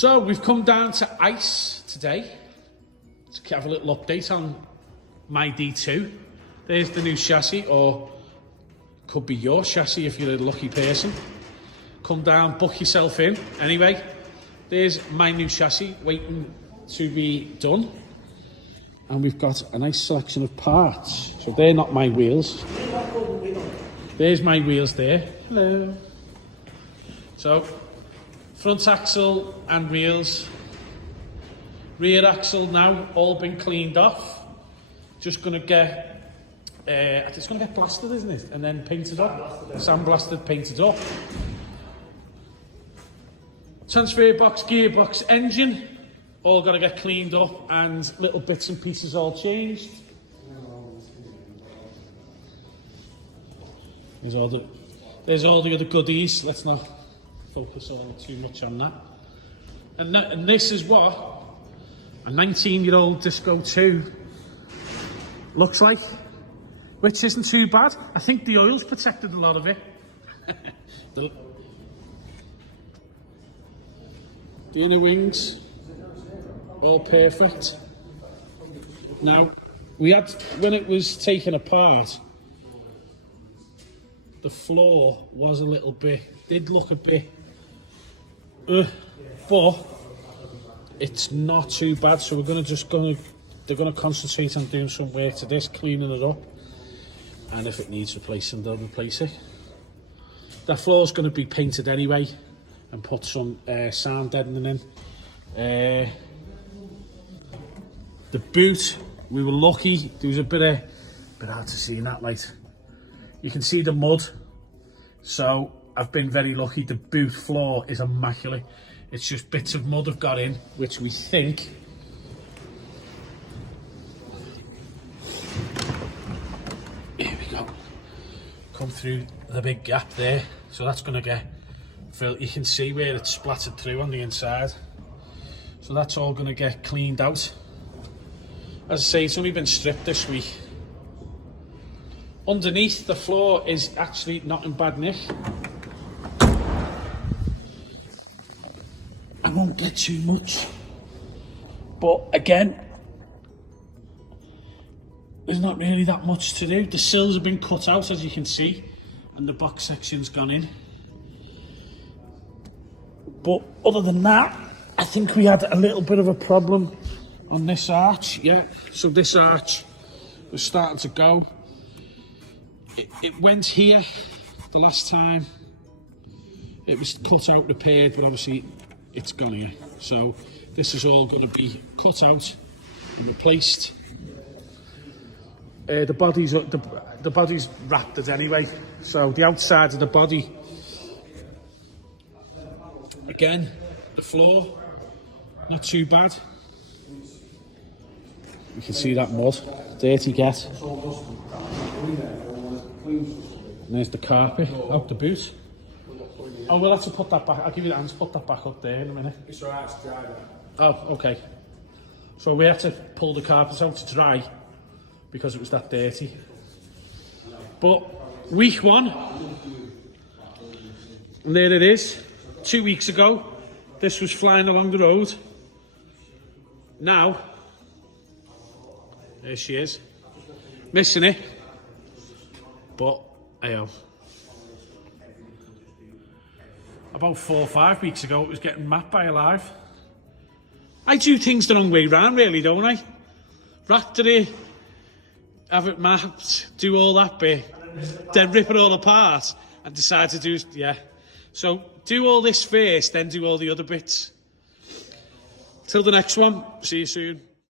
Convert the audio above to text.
So we've come down to ICE today to have a little update on my D2. There's the new chassis, or could be your chassis if you're a lucky person. Come down, book yourself in. Anyway, there's my new chassis waiting to be done. And we've got a nice selection of parts. So they're not my wheels. There's my wheels there. Hello. So, front axle and wheels. Rear axle now, all been cleaned off. Just going to get, it's going to get blasted, isn't it? And then painted up. Sandblasted, painted up. Transfer box, gearbox, engine. All got to get cleaned up and little bits and pieces all changed. There's all the other goodies. Let's not focus on too much on that. And this is what a 19-year-old Disco 2 looks like, which isn't too bad. I think the oil's protected a lot of it. The inner wings, all perfect. Now, when it was taken apart, the floor was a little bit, did look a bit, but it's not too bad. So they're gonna concentrate on doing some work to this, cleaning it up, and if it needs replacing, they'll replace it. That floor's gonna be painted anyway, and put some sound deadening in. The boot, we were lucky. There was a bit hard to see in that light. You can see the mud, so I've been very lucky. The boot floor is immaculate. It's just bits of mud have got in, which we think here we go, come through the big gap there, so that's going to get filled. You can see where it's splattered through on the inside, so that's all going to get cleaned out. As I say, it's only been stripped this week. Underneath, the floor is actually not in bad nick. I won't get too much, but again, there's not really that much to do. The sills have been cut out, as you can see, and the box section's gone in. But other than that, I think we had a little bit of a problem on this arch, yeah. So this arch was starting to go. It went here the last time. It was cut out, repaired, but obviously it's gone here. So this is all going to be cut out and replaced. The body's wrapped it anyway. So the outside of the body, again, the floor, not too bad. You can see that mud, dirty get. And there's the carpet out the boot. Oh, we'll have to put that back. I'll give you the hands, put that back up there in a minute. It's alright, it's dry now. Oh, okay. So we had to pull the carpets out to dry because it was that dirty. But week one, and there it is. 2 weeks ago, this was flying along the road. Now, there she is, missing it, but hey-oh. About 4 or 5 weeks ago, it was getting mapped by Alive. I do things the wrong way round, really, don't I? Raptor it, have it mapped, do all that bit, then rip it all apart and decide to do, yeah. So do all this first, then do all the other bits. Till the next one, see you soon.